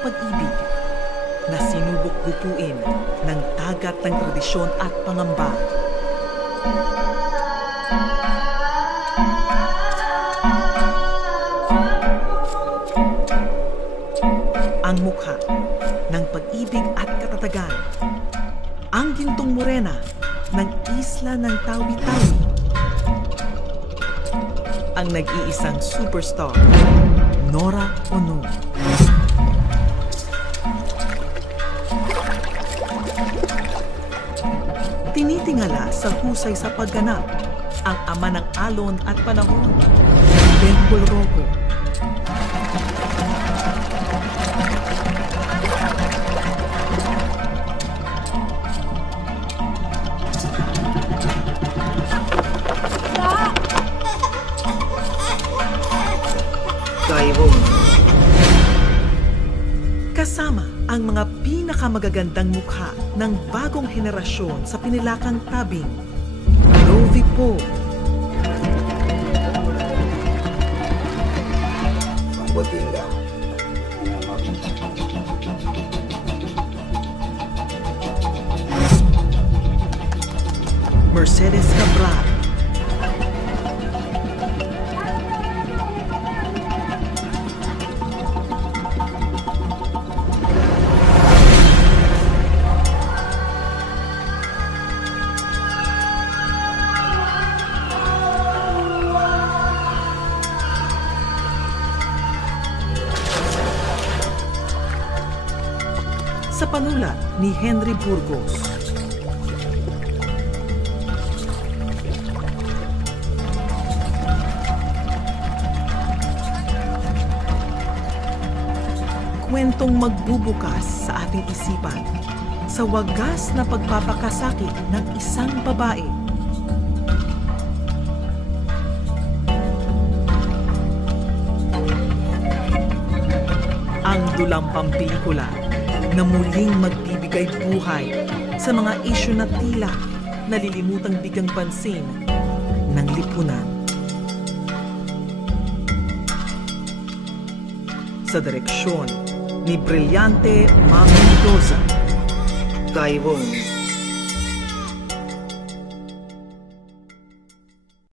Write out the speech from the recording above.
pag-ibig na sinubok gupuin ng dagat ng tradisyon at pangamba. Ang mukha ng pag-ibig at katatagan. Ang gintong morena ng isla ng Tawi-Tawi. Ang nag-iisang superstar, Nora Honor. Tinitingala sa husay sa pagganap ang ama ng alon at panahon, Benjol Rocco. Kasama ang mga pinakamagagandang mukha ng bagong henerasyon sa pinilakang tabing, Rovi Po. Mercedes Cabral. Sa panulat ni Henry Burgos. Kwentong magbubukas sa ating isipan sa wagas na pagpapakasakit ng isang babae. Ang dulang pampelikula na muling magbibigay buhay sa mga isyu na tila nalilimutang bigang pansin ng lipunan. Sa direksyon ni Brillante Mendoza. Taiwan.